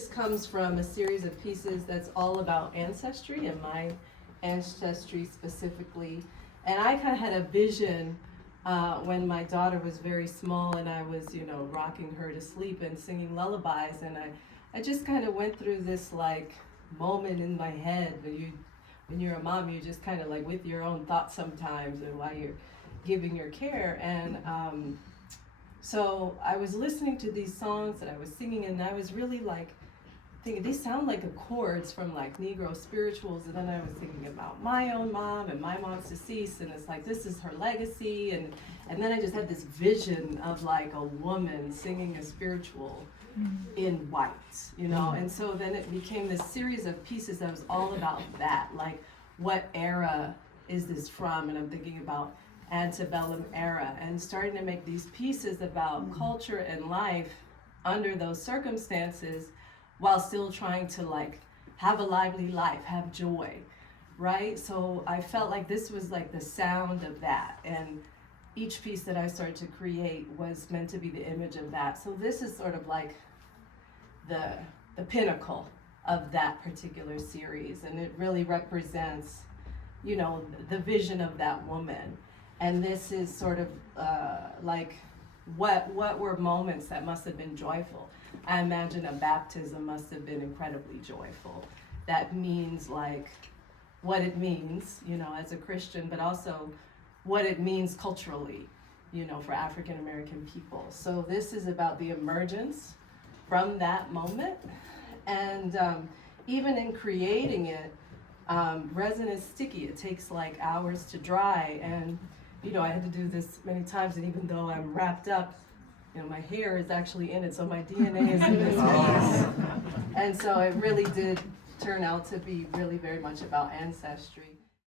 this comes from a series of pieces that's all about ancestry and my ancestry specifically. And I kind of had a vision when my daughter was very small and I was, rocking her to sleep and singing lullabies. And I just kind of went through this like moment in my head when you're a mom, you're just kind of like with your own thoughts sometimes and while you're giving your care. And so I was listening to these songs that I was singing, and I was really like thinking these sound like the chords from like Negro spirituals. And then I was thinking about my own mom, and my mom's deceased, and it's like this is her legacy. And then I just had this vision of like a woman singing a spiritual in white, and so then it became this series of pieces that was all about that, like what era is this from? And I'm thinking about antebellum era and starting to make these pieces about culture and life under those circumstances while still trying to like have a lively life, have joy, right? So I felt like this was like the sound of that, and each piece that I started to create was meant to be the image of that. So this is sort of like the pinnacle of that particular series, and it really represents, the vision of that woman. And this is sort of like what were moments that must have been joyful. I imagine a baptism must have been incredibly joyful. That means like what it means, as a Christian, but also what it means culturally, for African American people. So this is about the emergence from that moment. And even in creating it, resin is sticky. It takes like hours to dry. And, I had to do this many times. And even though I'm wrapped up, my hair is actually in it. So my DNA is in this piece. And so it really did turn out to be really very much about ancestry.